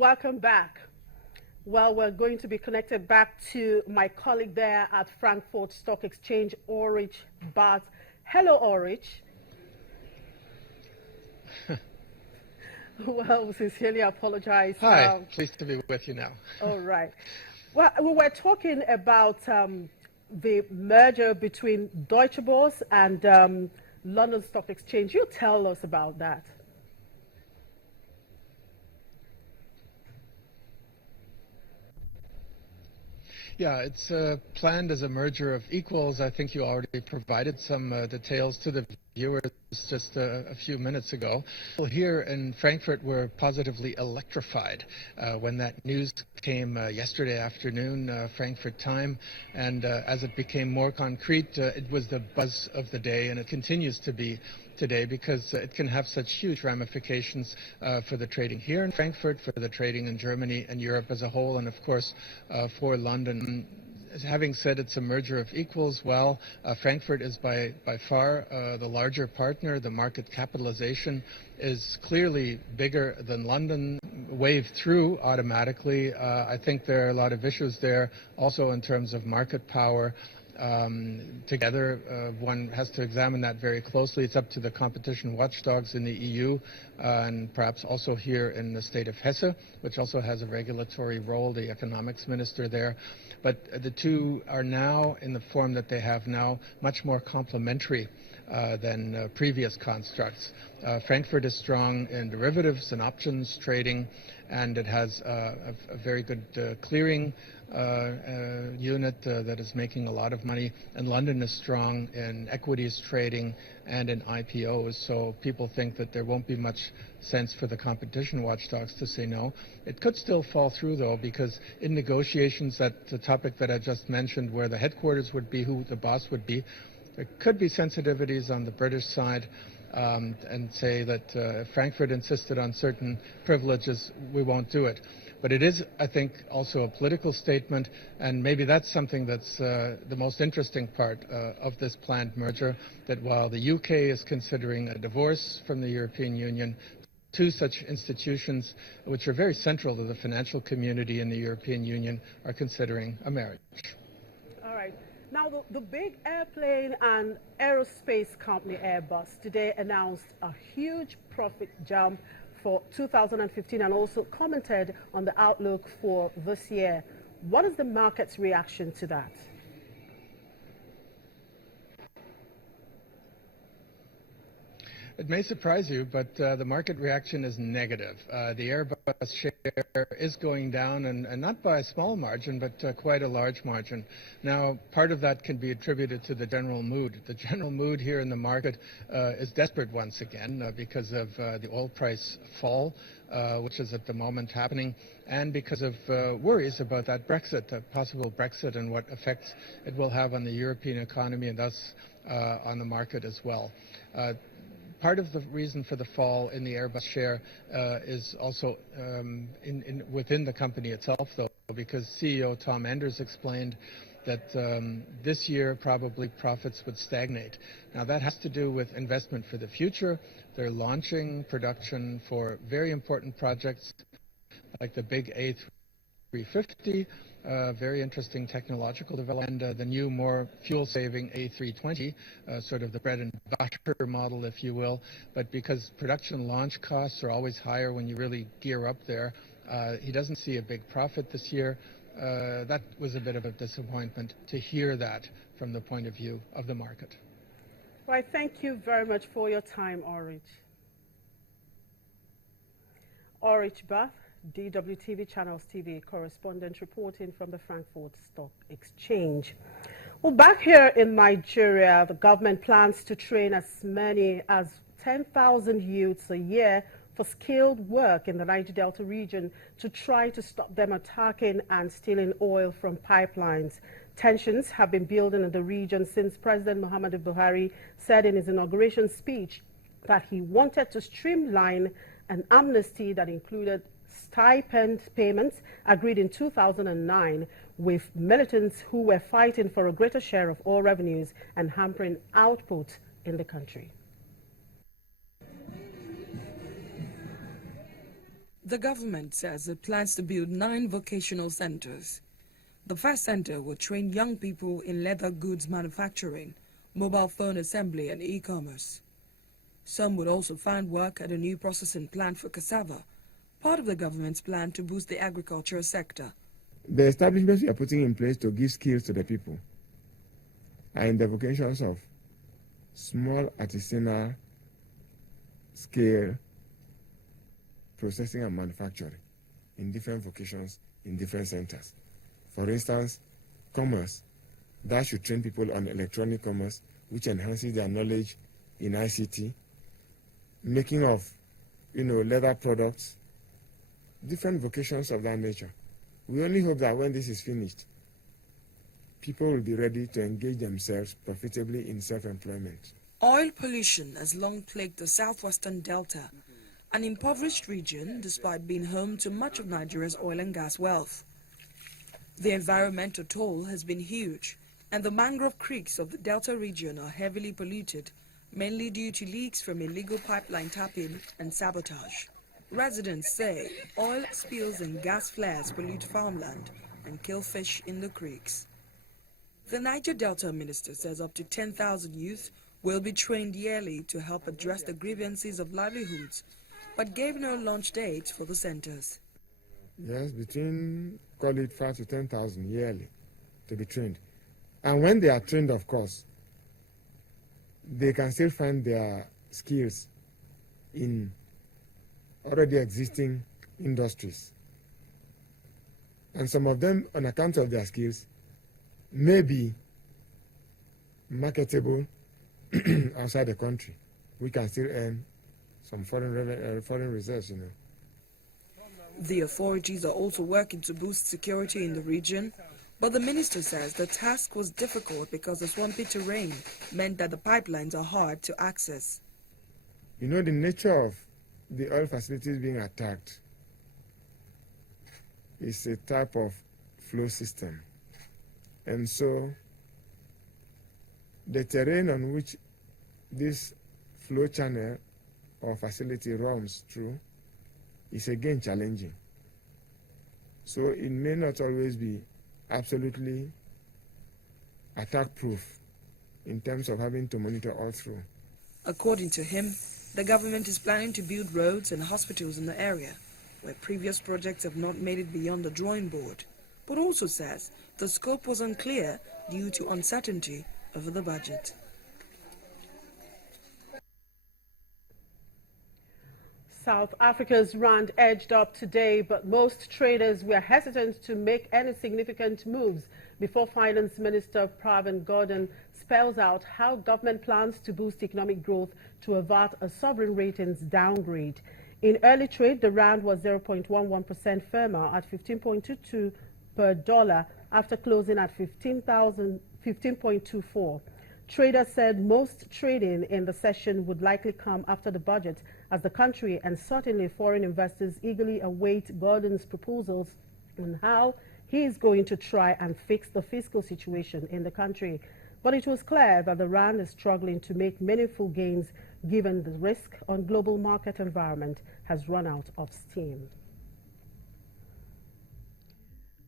Welcome back. Well, we're going to be connected back to my colleague there at Frankfurt Stock Exchange, Ulrich Barth. Hello, Ulrich. Well, we sincerely apologize. Hi, pleased to be with you now. All right. Well, we were talking about the merger between Deutsche Börse and London Stock Exchange. You tell us about that. Yeah, it's planned as a merger of equals. I think you already provided some details to the viewers just a few minutes ago. Well, here in Frankfurt, we're positively electrified when that news came yesterday afternoon, Frankfurt time, and as it became more concrete, it was the buzz of the day, and it continues to be today because it can have such huge ramifications for the trading here in Frankfurt, for the trading in Germany and Europe as a whole, and of course for London. Having said it's a merger of equals, well, Frankfurt is by far the larger partner. The market capitalization is clearly bigger than London, waved through automatically. I think there are a lot of issues there also in terms of market power. Together, one has to examine that very closely. It's up to the competition watchdogs in the EU and perhaps also here in the state of Hesse, which also has a regulatory role, the economics minister there. But the two are now, in the form that they have now, much more complementary than previous constructs. Frankfurt is strong in derivatives and options trading, and it has a very good clearing unit that is making a lot of money, and London is strong in equities trading and in IPOs, so people think that there won't be much sense for the competition watchdogs to say no. It could still fall through, though, because in negotiations, that the topic that I just mentioned, where the headquarters would be, who the boss would be, there could be sensitivities on the British side, and say that if Frankfurt insisted on certain privileges, we won't do it. But it is, I think, also a political statement, and maybe that's something that's the most interesting part of this planned merger, that while the UK is considering a divorce from the European Union, two such institutions, which are very central to the financial community in the European Union, are considering a marriage. All right. Now, the big airplane and aerospace company Airbus today announced a huge profit jump for 2015 and also commented on the outlook for this year. What is the market's reaction to that? It may surprise you, but the market reaction is negative. The Airbus share is going down, and not by a small margin, but quite a large margin. Now, part of that can be attributed to the general mood. The general mood here in the market is desperate once again because of the oil price fall, which is at the moment happening, and because of worries about that Brexit, possible Brexit, and what effects it will have on the European economy and thus on the market as well. Part of the reason for the fall in the Airbus share is also within the company itself, though, because CEO Tom Enders explained that this year probably profits would stagnate. Now, that has to do with investment for the future. They're launching production for very important projects like the big A350, very interesting technological development, and the new, more fuel-saving A320, sort of the bread and butter model, if you will. But because production launch costs are always higher when you really gear up there, he doesn't see a big profit this year. That was a bit of a disappointment to hear that from the point of view of the market. Well, thank you very much for your time, Ulrich. Ulrich Barth, DWTV Channels TV correspondent reporting from the Frankfurt Stock Exchange. Well, back here in Nigeria, the government plans to train as many as 10,000 youths a year for skilled work in the Niger Delta region to try to stop them attacking and stealing oil from pipelines. Tensions have been building in the region since President Muhammadu Buhari said in his inauguration speech that he wanted to streamline an amnesty that included stipend payments agreed in 2009 with militants who were fighting for a greater share of oil revenues and hampering output in the country. The government says it plans to build 9 vocational centers. The first center will train young people in leather goods manufacturing, mobile phone assembly and e-commerce. Some would also find work at a new processing plant for cassava, part of the government's plan to boost the agricultural sector. The establishments we are putting in place to give skills to the people are in the vocations of small artisanal scale processing and manufacturing in different vocations in different centers. For instance, commerce, that should train people on electronic commerce, which enhances their knowledge in ICT, making of, leather products, different vocations of that nature. We only hope that when this is finished, people will be ready to engage themselves profitably in self-employment. Oil pollution has long plagued the southwestern delta, an impoverished region despite being home to much of Nigeria's oil and gas wealth. The environmental toll has been huge, and the mangrove creeks of the delta region are heavily polluted, mainly due to leaks from illegal pipeline tapping and sabotage. Residents say oil spills and gas flares pollute farmland and kill fish in the creeks. The Niger Delta minister says up to 10,000 youth will be trained yearly to help address the grievances of livelihoods, but gave no launch date for the centers. Yes, call it 5 to 10,000 yearly to be trained. And when they are trained, of course, they can still find their skills in already existing industries. And some of them, on account of their skills, may be marketable outside the country. We can still earn some foreign reserves, The authorities are also working to boost security in the region, but the minister says the task was difficult because the swampy terrain meant that the pipelines are hard to access. The nature of the oil facilities being attacked is a type of flow system. And so the terrain on which this flow channel or facility runs through is again challenging. So it may not always be absolutely attack-proof in terms of having to monitor all through. According to him, the government is planning to build roads and hospitals in the area, where previous projects have not made it beyond the drawing board, but also says the scope was unclear due to uncertainty over the budget. South Africa's rand edged up today, but most traders were hesitant to make any significant moves before Finance Minister Pravin Gordhan spells out how government plans to boost economic growth to avert a sovereign ratings downgrade. In early trade, the rand was 0.11% firmer at 15.22 per dollar after closing at 15.24. Traders said most trading in the session would likely come after the budget, as the country and certainly foreign investors eagerly await Gordhan's proposals on how he is going to try and fix the fiscal situation in the country. But it was clear that the rand is struggling to make meaningful gains given the risk on global market environment has run out of steam.